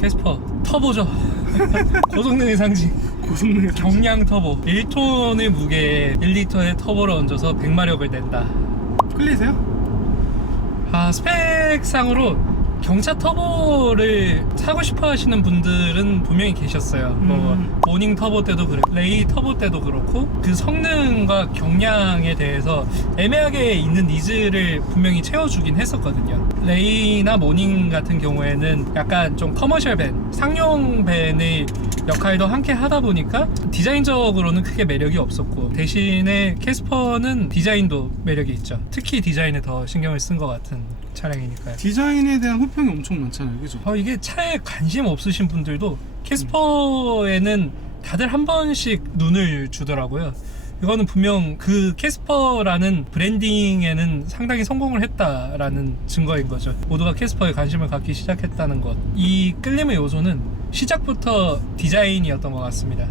캐스퍼 터보죠. 고성능의 상징. 고성능의 경량 터보. 1톤의 무게에 1리터의 터보를 얹어서 100마력을 낸다. 끌리세요? 스펙상으로 경차 터보를 사고 싶어 하시는 분들은 분명히 계셨어요. 모닝 터보 때도 그렇고 레이 터보 때도 그렇고 그 성능과 경량에 대해서 애매하게 있는 니즈를 분명히 채워주긴 했었거든요. 레이나 모닝 같은 경우에는 약간 좀 커머셜 밴, 상용 밴의 역할도 함께 하다 보니까 디자인적으로는 크게 매력이 없었고, 대신에 캐스퍼는 디자인도 매력이 있죠. 특히 디자인에 더 신경을 쓴 것 같은 차량이니까요. 디자인에 대한 호평이 엄청 많잖아요, 그죠? 이게 차에 관심 없으신 분들도 캐스퍼에는 다들 한 번씩 눈을 주더라고요. 이거는 분명 그 캐스퍼라는 브랜딩에는 상당히 성공을 했다라는 증거인 거죠. 모두가 캐스퍼에 관심을 갖기 시작했다는 것. 이 끌림의 요소는 시작부터 디자인이었던 것 같습니다.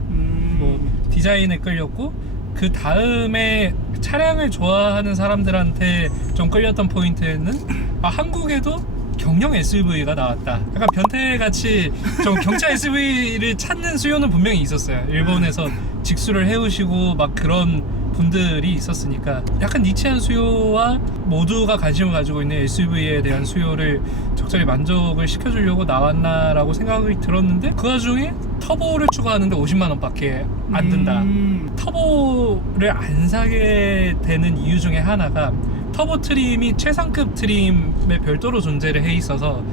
디자인에 끌렸고, 그 다음에 차량을 좋아하는 사람들한테 좀 끌렸던 포인트는 한국에도 경량 SUV가 나왔다. 약간 변태같이 좀 경차 SUV를 찾는 수요는 분명히 있었어요. 일본에서 직수를 해오시고 막 그런 분들이 있었으니까 약간 니치한 수요와 모두가 관심을 가지고 있는 SUV에 대한 수요를 적절히 만족을 시켜주려고 나왔나라고 생각이 들었는데, 그 와중에 터보를 추가하는데 50만원 밖에 안 든다. 터보를 안 사게 되는 이유 중에 하나가 터보 트림이 최상급 트림에 별도로 존재를 해 있어서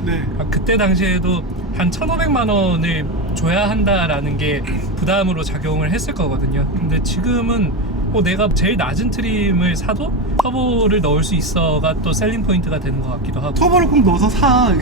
그때 당시에도 한 1,500만원을 줘야 한다라는 게 부담으로 작용을 했을 거거든요. 근데 지금은 내가 제일 낮은 트림을 사도 터보를 넣을 수 있어가 또 셀링 포인트가 되는 것 같기도 하고. 터보를 꼭 넣어서 사.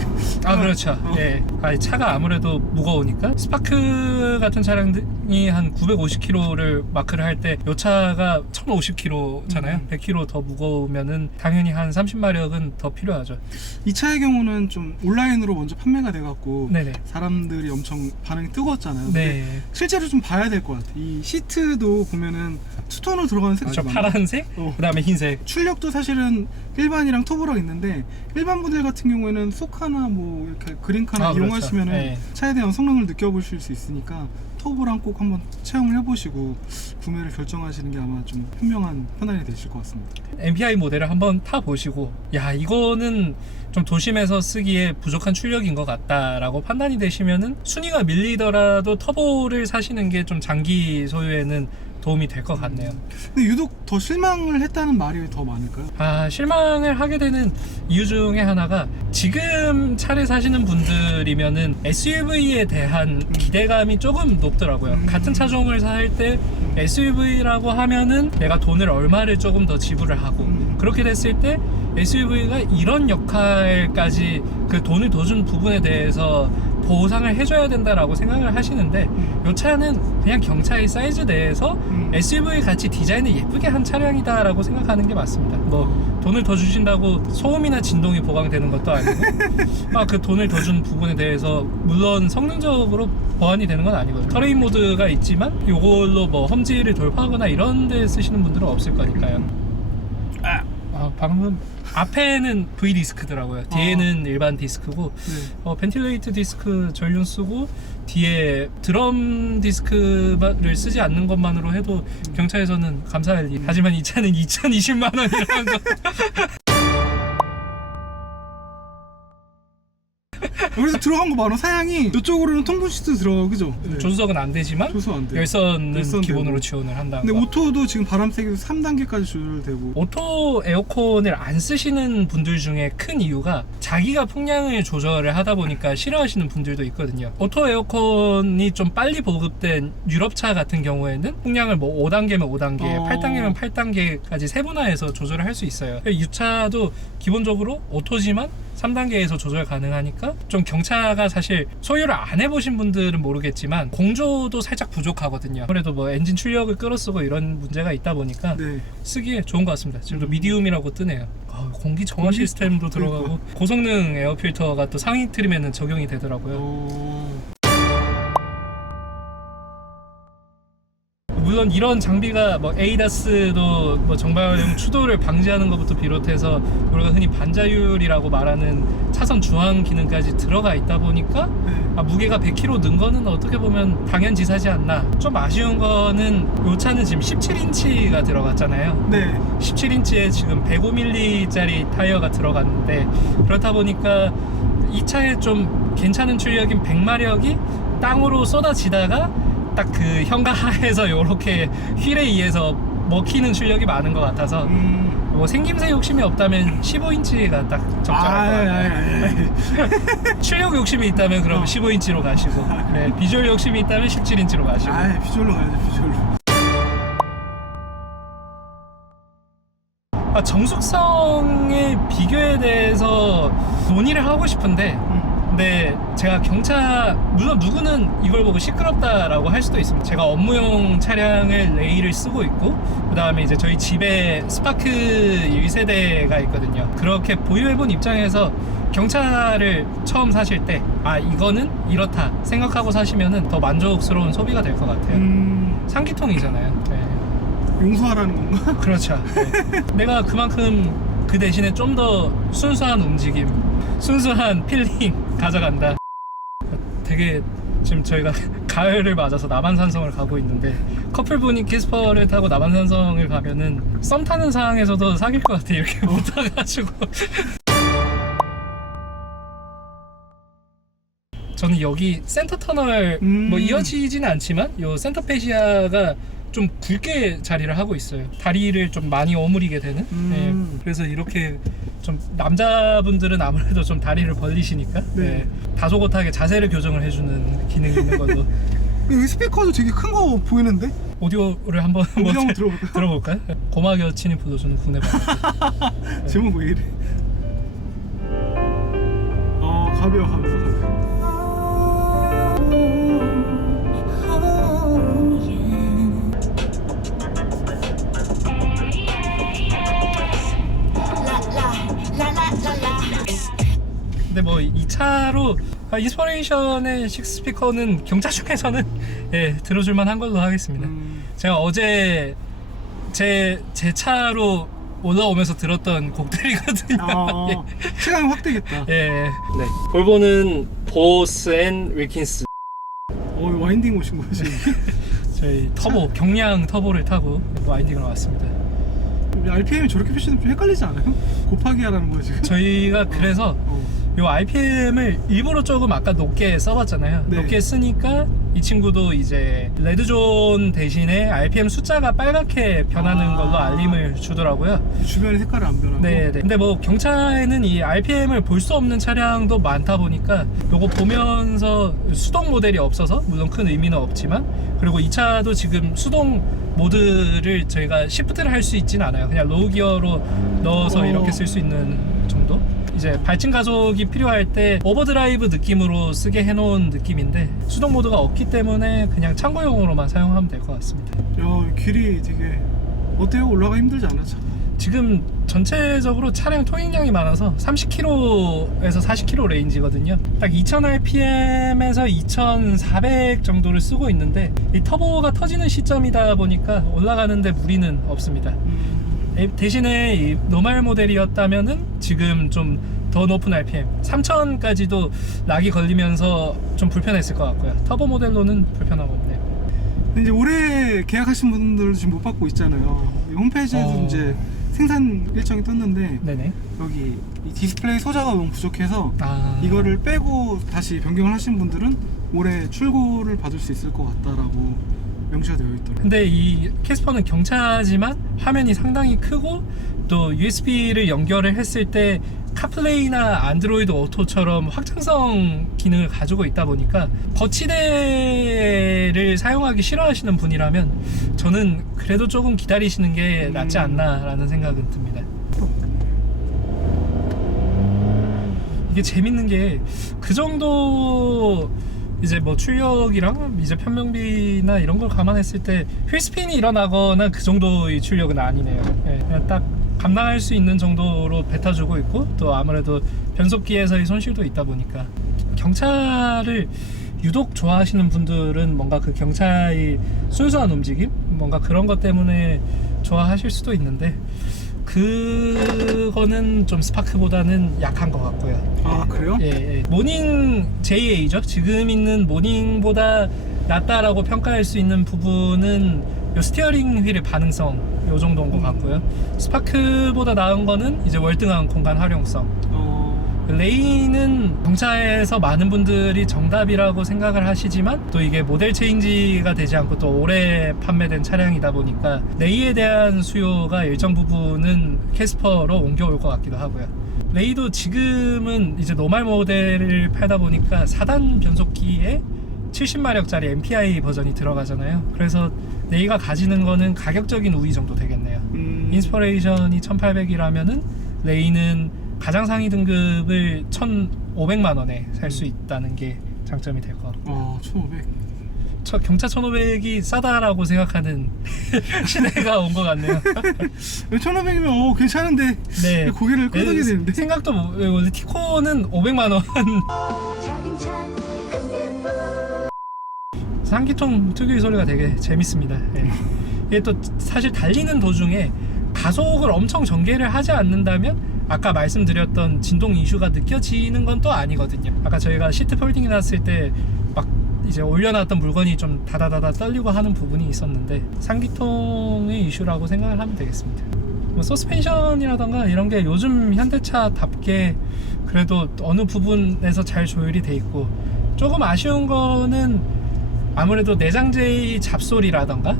그렇죠. 예. 차가 아무래도 무거우니까. 스파크 같은 차량이 한 950kg를 마크를 할 때 이 차가 1050kg잖아요. 100kg 더 무거우면은 당연히 한 30마력은 더 필요하죠. 이 차의 경우는 좀 온라인으로 먼저 판매가 돼갖고 네네. 사람들이 엄청 반응이 뜨거웠잖아요. 네. 실제로 좀 봐야 될 것 같아. 이 시트도 보면은 투톤으로 들어가는 색이 그렇죠. 많아요. 파란색, 그 다음에 흰색. 출력도 사실은 일반이랑 터보랑 있는데, 일반 분들 같은 경우에는 소카나 뭐 이렇게 그린카나 이용하시면은 네. 차에 대한 성능을 느껴보실 수 있으니까 터보랑 꼭 한번 체험을 해보시고 구매를 결정하시는 게 아마 좀 현명한 판단이 되실 것 같습니다. MPI 모델을 한번 타보시고, 이거는 좀 도심에서 쓰기에 부족한 출력인 것 같다라고 판단이 되시면은 순위가 밀리더라도 터보를 사시는 게 좀 장기 소유에는 도움이 될 것 같네요. 근데 유독 더 실망을 했다는 말이 더 많을까요? 실망을 하게 되는 이유 중에 하나가, 지금 차를 사시는 분들이면은 SUV에 대한 기대감이 조금 높더라고요. 같은 차종을 살 때 SUV라고 하면은 내가 돈을 얼마를 조금 더 지불을 하고, 그렇게 됐을 때 SUV가 이런 역할까지 그 돈을 더 준 부분에 대해서 보상을 해줘야 된다라고 생각을 하시는데, 이 차는 그냥 경차의 사이즈 내에서 SUV 같이 디자인을 예쁘게 한 차량이다 라고 생각하는 게 맞습니다. 돈을 더 주신다고 소음이나 진동이 보강되는 것도 아니고 그 돈을 더 준 부분에 대해서 물론 성능적으로 보완이 되는 건 아니거든요. 터레인 모드가 있지만 이걸로 험지를 돌파하거나 이런 데 쓰시는 분들은 없을 거니까요. 방금 앞에는 V 디스크더라고요. 뒤에는 일반 디스크고, 벤틸레이트 디스크 전륜 쓰고 뒤에 드럼 디스크를 쓰지 않는 것만으로 해도 경차에서는 감사할 일. 하지만 이 차는 2,020만 원이라는 거. 그래서 들어간 거 많아. 사양이 이쪽으로는 통풍 시트 들어가고, 그죠? 조수석은 안 되지만 조수 안 돼. 열선은 기본으로 되고. 지원을 한다는 근데 거. 오토도 지금 바람 세기도 3단계까지 조절되고. 오토 에어컨을 안 쓰시는 분들 중에 큰 이유가 자기가 풍량을 조절을 하다 보니까 싫어하시는 분들도 있거든요. 오토 에어컨이 좀 빨리 보급된 유럽차 같은 경우에는 풍량을 5단계면 5단계, 8단계면 8단계까지 세분화해서 조절을 할 수 있어요. 유차도 기본적으로 오토지만 3단계에서 조절 가능하니까, 좀 경차가 사실 소유를 안 해보신 분들은 모르겠지만 공조도 살짝 부족하거든요. 아무래도 엔진 출력을 끌어쓰고 이런 문제가 있다 보니까 쓰기에 좋은 것 같습니다. 지금도 미디움이라고 뜨네요. 공기 정화 시스템도 들어가고 고성능 에어 필터가 또 상위 트림에는 적용이 되더라고요. 물론 물론 이런 장비가 뭐 ADAS도 뭐 정발용 추돌을 방지하는 것부터 비롯해서 우리가 흔히 반자율이라고 말하는 차선 중앙 기능까지 들어가 있다 보니까 네. 무게가 100kg 는 거는 어떻게 보면 당연지사지 않나. 좀 아쉬운 거는 이 차는 지금 17인치가 들어갔잖아요. 네. 17인치에 지금 105mm짜리 타이어가 들어갔는데, 그렇다 보니까 이 차에 좀 괜찮은 출력인 100마력이 땅으로 쏟아지다가 딱 그 현가하에서 이렇게 휠에 의해서 먹히는 출력이 많은 것 같아서 뭐 생김새 욕심이 없다면 15인치가 딱 적절할 것 같아요. 출력 욕심이 있다면 그럼 15인치로 가시고, 네, 비주얼 욕심이 있다면 17인치로 가시고. 비주얼로 가야죠, 비주얼로. 정숙성의 비교에 대해서 논의를 하고 싶은데, 근데 제가 경차, 물론 누구는 이걸 보고 시끄럽다라고 할 수도 있습니다. 제가 업무용 차량을 레일을 쓰고 있고, 그 다음에 이제 저희 집에 스파크 1세대가 있거든요. 그렇게 보유해본 입장에서 경차를 처음 사실 때 이거는 이렇다 생각하고 사시면은 더 만족스러운 소비가 될 것 같아요. 상기통이잖아요. 네. 용서하라는 건가? 그렇죠. 네. 내가 그만큼 그 대신에 좀 더 순수한 움직임, 순수한 필링 가져간다. 되게 지금 저희가 가을을 맞아서 남한산성을 가고 있는데, 커플분이 캐스퍼를 타고 남한산성을 가면은 썸 타는 상황에서도 사귈 것 같아. 이렇게 못 타가지고. 저는 여기 센터 터널 뭐 이어지지는 않지만 요 센터페시아가 좀 굵게 자리를 하고 있어요. 다리를 좀 많이 오므리게 되는. 네, 그래서 이렇게 좀 남자분들은 아무래도 좀 다리를 벌리시니까 네, 다소곳하게 자세를 교정을 해주는 기능이 있는 걸로. 여기 스피커도 되게 큰 거 보이는데? 오디오를 한번 들어볼까요? 들어볼까요? 고막여 친이 불러주는 국내 방송. 제목 왜 이래? 가벼워. 근데 뭐 이 차로 인스퍼레이션의 6스피커는 경차 중에서는 들어줄만 한 걸로 하겠습니다. 제가 어제 제 차로 올라오면서 들었던 곡들이거든요. 시간이 확 되겠다. 네. 볼보는 보스 앤 윌킨스. 와인딩 오신 거지? 저희 터보, 경량 터보를 타고 와인딩으로 왔습니다. RPM이 저렇게 표시되면 좀 헷갈리지 않아요? 곱하기 하라는 거야 지금? 저희가 그래서 요 RPM을 일부러 조금 아까 높게 써봤잖아요. 네. 높게 쓰니까 이 친구도 이제 레드존 대신에 RPM 숫자가 빨갛게 변하는 걸로 알림을 주더라고요. 주변의 색깔을 안 변하고? 네. 근데 뭐 경차에는 이 RPM을 볼 수 없는 차량도 많다 보니까 요거 보면서 수동 모델이 없어서 물론 큰 의미는 없지만, 그리고 이 차도 지금 수동 모드를 저희가 시프트를 할 수 있지는 않아요. 그냥 로우 기어로 넣어서 이렇게 쓸 수 있는 정도? 이제 발진 가속이 필요할 때 오버드라이브 느낌으로 쓰게 해놓은 느낌인데, 수동 모드가 없기 때문에 그냥 참고용으로만 사용하면 될 것 같습니다. 길이 되게 어때요? 올라가 힘들지 않았죠? 지금 전체적으로 차량 통행량이 많아서 30km에서 40km 레인지거든요. 딱 2000rpm에서 2400 정도를 쓰고 있는데, 이 터보가 터지는 시점이다 보니까 올라가는데 무리는 없습니다. 대신에 이 노멀 모델이었다면은 지금 좀 더 높은 RPM 3000까지도 락이 걸리면서 좀 불편했을 것 같고요. 터보 모델로는 불편함 없네요. 근데 이제 올해 계약하신 분들도 지금 못 받고 있잖아요. 이 홈페이지에도 이제 생산 일정이 떴는데, 네네. 여기 이 디스플레이 소자가 너무 부족해서 이거를 빼고 다시 변경을 하신 분들은 올해 출고를 받을 수 있을 것 같다라고 명시가 되어 있더라고요. 근데 이 캐스퍼는 경차지만 화면이 상당히 크고, 또 USB를 연결을 했을 때 카플레이나 안드로이드 오토처럼 확장성 기능을 가지고 있다 보니까 거치대를 사용하기 싫어하시는 분이라면 저는 그래도 조금 기다리시는 게 낫지 않나 라는 생각은 듭니다. 이게 재밌는 게 그 정도 이제 뭐 출력이랑 이제 편명비나 이런 걸 감안했을 때 휠스핀이 일어나거나 그 정도의 출력은 아니네요. 그냥 딱 감당할 수 있는 정도로 뱉어주고 있고, 또 아무래도 변속기에서의 손실도 있다 보니까 경차를 유독 좋아하시는 분들은 뭔가 그 경차의 순수한 움직임, 뭔가 그런 것 때문에 좋아하실 수도 있는데 그거는 좀 스파크보다는 약한 것 같고요. 아 그래요? 예. 모닝 JA죠. 지금 있는 모닝보다 낫다라고 평가할 수 있는 부분은 요 스티어링 휠의 반응성 요 정도인 것 같고요. 스파크보다 나은 거는 이제 월등한 공간 활용성. 레이는 경차에서 많은 분들이 정답이라고 생각을 하시지만 또 이게 모델 체인지가 되지 않고 또 오래 판매된 차량이다 보니까 레이에 대한 수요가 일정 부분은 캐스퍼로 옮겨올 것 같기도 하고요. 레이도 지금은 이제 노말 모델을 팔다 보니까 4단 변속기에 70마력짜리 MPI 버전이 들어가잖아요. 그래서 레이가 가지는 거는 가격적인 우위 정도 되겠네요. 인스퍼레이션이 1800이라면은 레이는 가장 상위 등급을 1,500만 원에 살 수 있다는 게 장점이 될 것 같고. 1,500. 경차 1,500이 싸다라고 생각하는 시대가 온 것 같네요. 1,500이면 괜찮은데 네. 고개를 끄덕이게 되는데. 생각도 원래 티코는 500만 원. 상기통 특유의 소리가 되게 재밌습니다. 네. 이게 또 사실 달리는 도중에 가속을 엄청 전개를 하지 않는다면 아까 말씀드렸던 진동 이슈가 느껴지는 건 또 아니거든요. 아까 저희가 시트 폴딩 해놨을 때 막 이제 올려놨던 물건이 좀 다다다다 떨리고 하는 부분이 있었는데 상기통의 이슈라고 생각을 하면 되겠습니다. 뭐 서스펜션이라던가 이런 게 요즘 현대차답게 그래도 어느 부분에서 잘 조율이 돼 있고, 조금 아쉬운 거는 아무래도 내장재의 잡소리라던가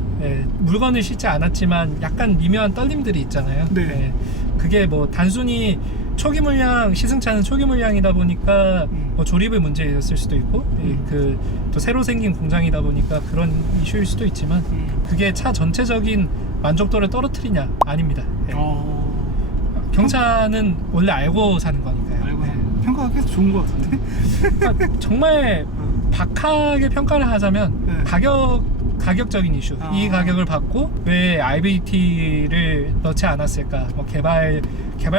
물건을 싣지 않았지만 약간 미묘한 떨림들이 있잖아요. 네. 그게 뭐 단순히 초기 물량, 시승차는 초기 물량이다 보니까 뭐 조립의 문제였을 수도 있고 그 또 새로 생긴 공장이다 보니까 그런 이슈일 수도 있지만 그게 차 전체적인 만족도를 떨어뜨리냐? 아닙니다. 경차는 원래 알고 사는 거니까요. 알고 평가가 계속 좋은 것 같은데. 그러니까 정말 박하게 평가를 하자면 가격적인 이슈. 이 가격을 받고 왜 IVT를 넣지 않았을까? 뭐 개발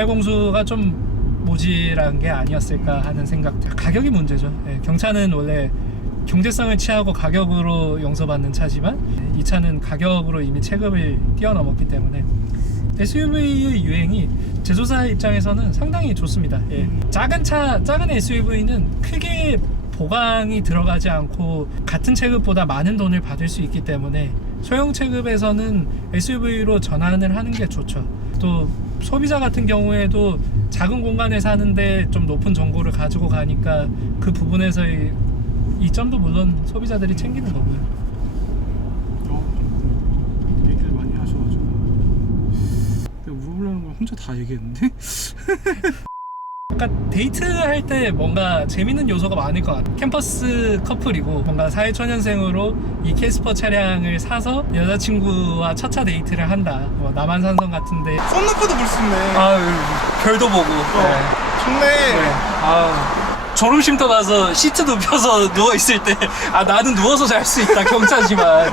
공수가 좀 모질한 게 아니었을까 하는 생각. 가격이 문제죠. 경차는 원래 경제성을 취하고 가격으로 용서받는 차지만 이 차는 가격으로 이미 체급을 뛰어넘었기 때문에 SUV의 유행이 제조사 입장에서는 상당히 좋습니다. 작은 SUV는 크게 보강이 들어가지 않고 같은 체급보다 많은 돈을 받을 수 있기 때문에 소형 체급에서는 SUV로 전환을 하는 게 좋죠. 또 소비자 같은 경우에도 작은 공간에 사는데 좀 높은 정보를 가지고 가니까 그 부분에서의 이점도 물론 소비자들이 챙기는 거고요. 얘기를 많이 하셔가지고 내가 물어보려는 걸 혼자 다 얘기했는데. 아까 데이트할 때 뭔가 재밌는 요소가 많을 것 같아요. 캠퍼스 커플이고 뭔가 사회초년생으로 이 캐스퍼 차량을 사서 여자친구와 첫차 데이트를 한다. 뭐 남한산성 같은데 썬루프도 볼 수 있네. 별도 보고. 좋네. 졸음 쉼터 가서 시트 눕혀서 누워있을 때 나는 누워서 잘 수 있다. 경차지만